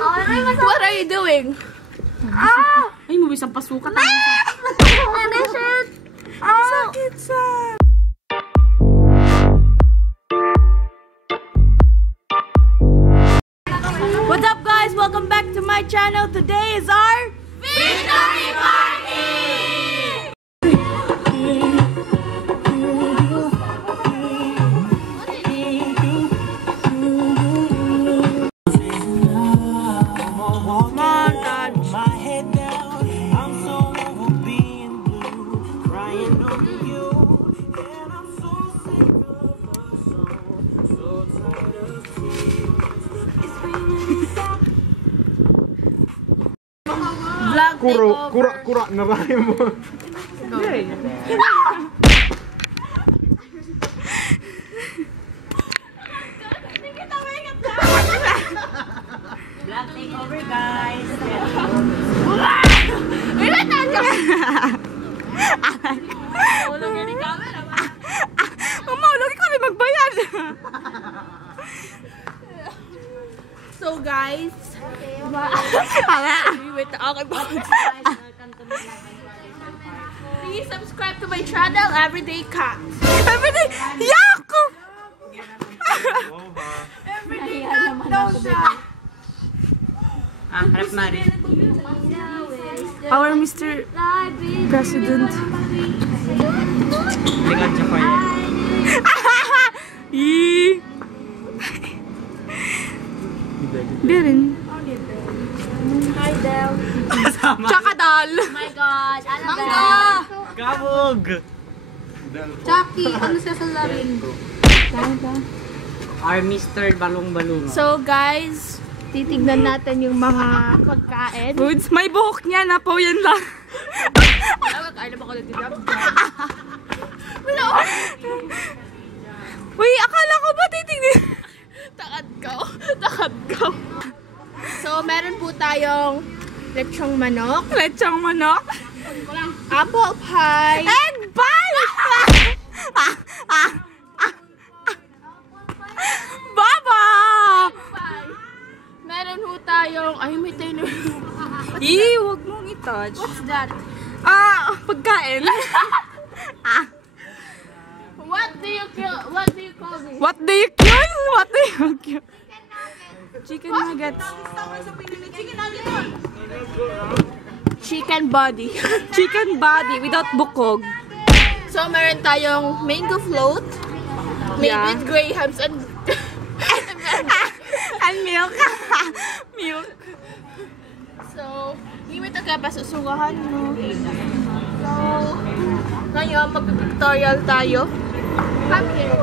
What are you doing? Ay, mabis ang pasukat. Sakit sa... What's up guys? Welcome back to my channel. Today is our victory party! Kura na raya mo. Vlog takeover, guys. Mamahulog ikaw may magbayad. So guys, wait, okay po. Please subscribe to my channel, Everyday Cat. Everyday, Yako! Everyday Cat daw siya. Harap Mari. Our Mr. President. Ligat siya pa yan. Dirin. Hi, Del. Tsaka dal. Oh my God. Ano Mangga! Kabog! Chucky, ano siya sa laring? Our Mr. Balong-Balong. So guys, titignan natin yung mga pagkain. Foods, may buhok niya na po yan lang. Kaya ba ko lang tinap? Wala. Uy, akala ko ba titignan? Takad ka. So, meron po tayong lechong manok. Lechong manok? Apple pie. Egg pie! Baba! Meron po tayong... Ay, may tayo na... Huwag mong i-touch. What's that? Pagkain. What do you call this? What do you kill? Chicken nuggets. Chicken body. Chicken body without bukog. So, meron tayong mango float. Made with grahams and milk. Milk. So, hindi mo ito kaya pasusugahan mo. So, ngayon, mag-tutorial tayo. Come here.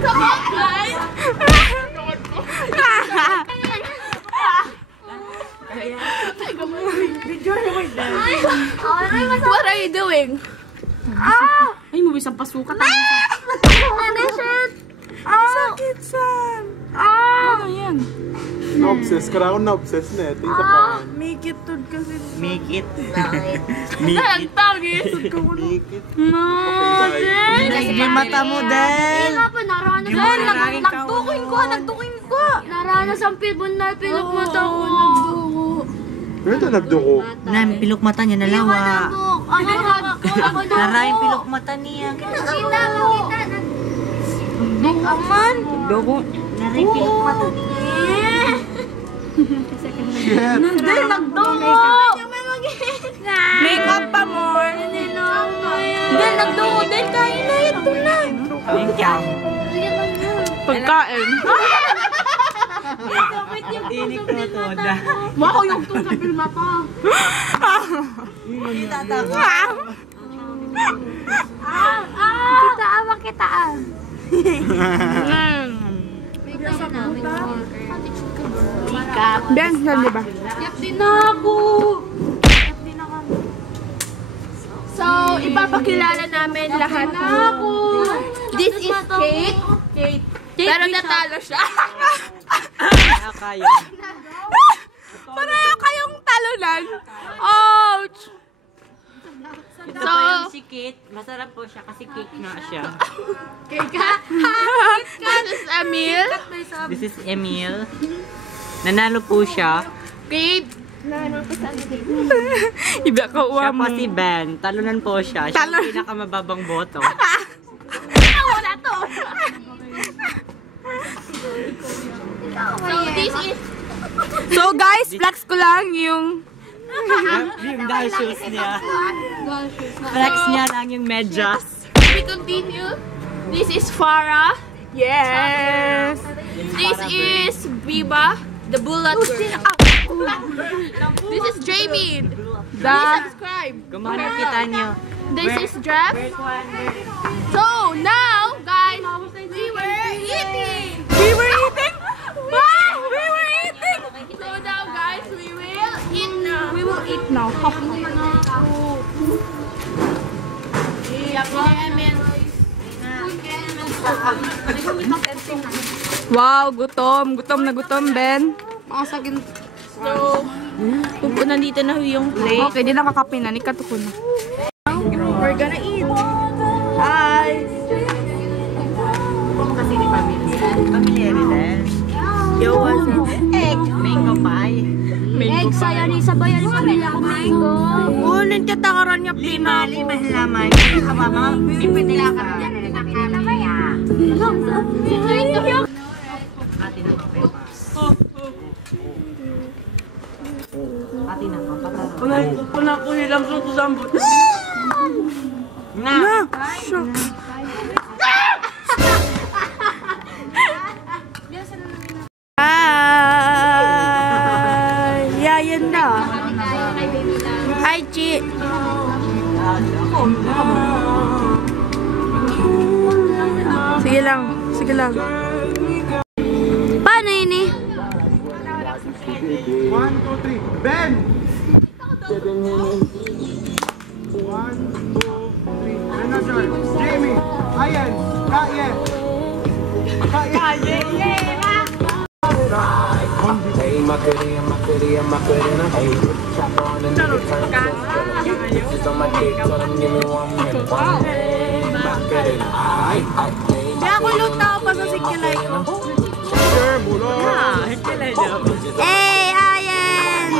Come on, guys! What are you doing? Ay, mabis ang pasukat. Sakit san! Ano yan? Na-obsess ka na ako, na-obsess na eh. Tingin sa pan. Make ittud kasi. Make it. Nagtagis! Make it. No! Hindi mata mo, Del. Nagtukin ko. Naranas ang pilbunal, pinagmata ko. Nagdugo. Ano ito nagduko? Pilok mata niya nalawa. Ako Naray pilok mata niya. Kita. Aman! Dogo. Naray pilok mata niya. Shit! Hindi, nagdugo! Make up pa more! Hindi, nagdugo din. Kain na ito na. Pagkain. Inik mo to, da. Mako yung ito sa pilmata. Kita. Ben, saan diba? Yap din ako. So, ipapakilala namin lahat. This is Kate. Pero natalo siya. Kaya. Pareho kayong talunan. Ouch! Ito po yung si Kate. Masarap po siya kasi cake nga siya. This is Emil. This is Emil. Nanalo po siya. Grade. Nanalo pa sa akin. Iba ka Siya uwa po mo. si Ben. Talunan po siya. Siya ang pinakamababang boto. Wala to. So, this is... So guys, flex ko lang yung... Yung dahil shoes niya. Flex niya lang yung medyas. We continue. This is Farah. Yes! This is Biba, the bullet girl. This is Jamie. Please subscribe. Kung makikita niyo. This is Jeff. So now, guys, we were eating. We were eating? Wow! We were eating! So now, guys, we will eat now. We will eat now. Wow, gutom. Gutom na gutom, Ben. So, Pupunan dito na yung plate. Okay, di nakakape na. Nikato ko na. We're gonna eat. Hi! Kasi ni Pamilya rin. Yo, what's it? Mango pie. Egg, saya ni sabayan sa pamilya ko mango. Unin ka takaran niya, Pina. Lima halaman. Kababa. Pipitila ka. Ate na pa. Ate na pa. Puna ko nilang susambot. Na. Shucks. Ay, yayan na. Hi, Chi. Sige lang, sige lang. Paano yun eh? 1, 2, 3. Ben! 1, 2, 3. Renacer. Jamie. Ayan. Kaye. Kaye. Hey, Macarena, hey, chop on and turn Bitches on my dick, tell them give me 1 minute. Macarena, ay, Di ako luta ako pa sa sikilay ko. Sure, bulo. Hey, Ayen!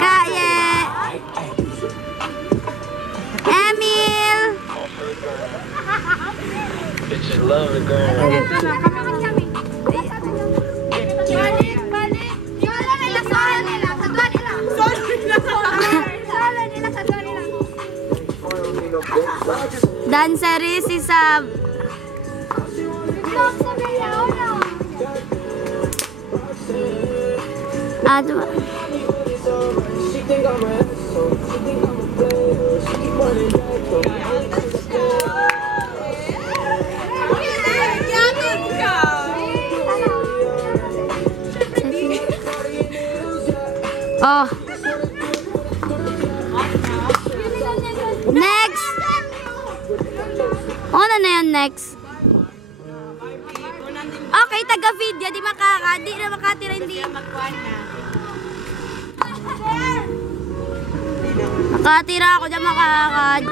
Kaye! Emil! bitches love the girl. Dancery si Sab. Diba? Oh. Next. Ano na yun next? Okay, taga-video. Di na makatira hindi. Makatira ako dyan makakad.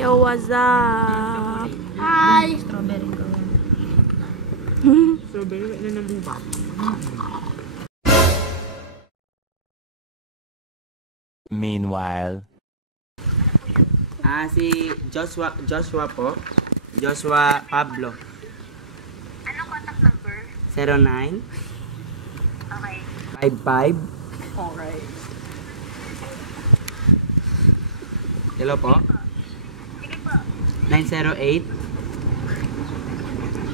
Yo, what's up? Hi! Meanwhile. Si Joshua po. Joshua Pablo. Anong contact number? 09 Okay. 55. Okay. Hello po. Sige po. 908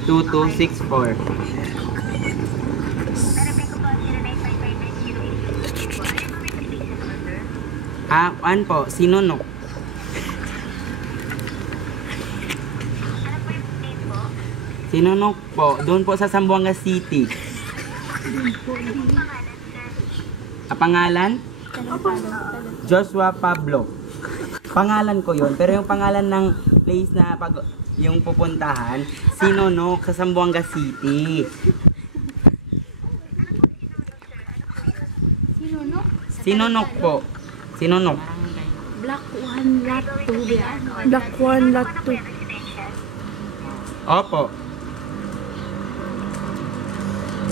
2264. Narapin ko po 09559084. Ano po may station number? Ano po? Sinunok. Ano po yung name po? Sinunok po. Doon po sa Zamboanga City. Pangalan? Joshua Pablo. Pangalan ko yon, pero yung pangalan ng place na yung pupuntahan, Sinunok sa Zamboanga City. Sinunok? Sinunok po. Sinunok. Black 1, lot 2. Black 1, lot 2. Opo.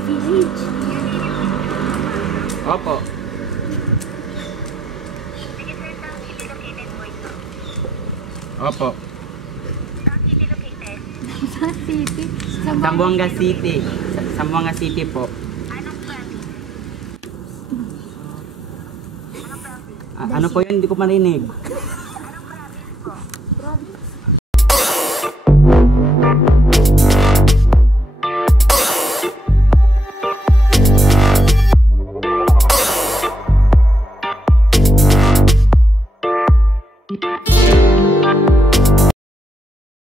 Village. Opo. Sige sir, saan city located po ito? Opo. Saan city located? Sa city. Sa Zamboanga City. Zamboanga City po. Anong province? Ano po yun? Hindi ko marinig.